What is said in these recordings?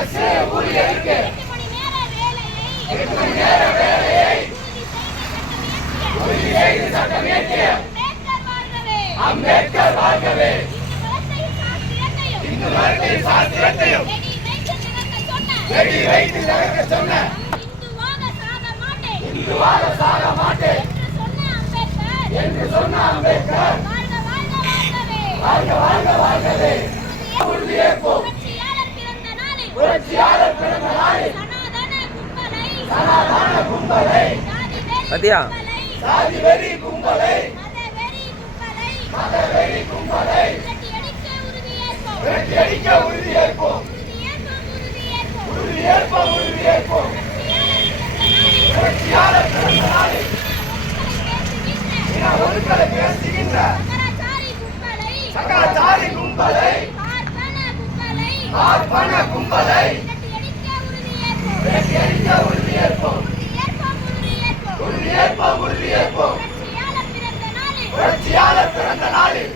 அரசு ஊழியருக்கு. எட்டு மணி நேர வேலையை உறுதி செய்து சட்டம் இயற்றிய அம்பேத்கர் வாழ்கவே. இந்து மரத்தை சாஸ்திரத்தையும். வெடி வைத்து தகர்க்க சொன்ன. இந்துவாக சாக மாட்டேன். என்று சொன்ன அம்பேத்கர். வாழ்க வாழ்க வாழ்கவே. உறுதியேற்போம். பத்தியா சாதி வெறி கும்பலை. மத வெறி கும்பலை விரட்டி அடிக்க உறுதியேற்போம் உறுதியேற்போம் உறுதியேற்போம் புரட்சியாளர் பிறந்த நாளில் இன ஒருக்களை பேசுகின்ற சகலச்சாரி கும்பலை. பார்ப்பன கும்பலை விரட்டி அடிக்க உறுதியேற்போம் உறுதியேற்போம் உறுதியேற்போம் புரட்சியாளர் பிறந்த நாளில்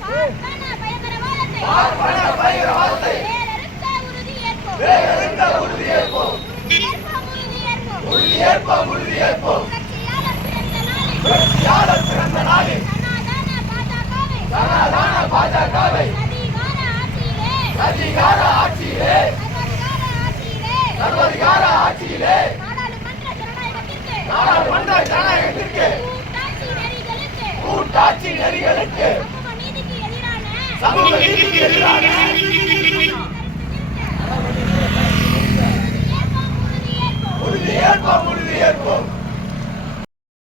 பார்ப்பன பயங்கரவாதத்தை வேறெடுக்க உறுதியேற்போம் உறுதியேற்போம் உறுதியேற்போம் புரட்சியாளர் சமூக நீதிக்கு எதிரான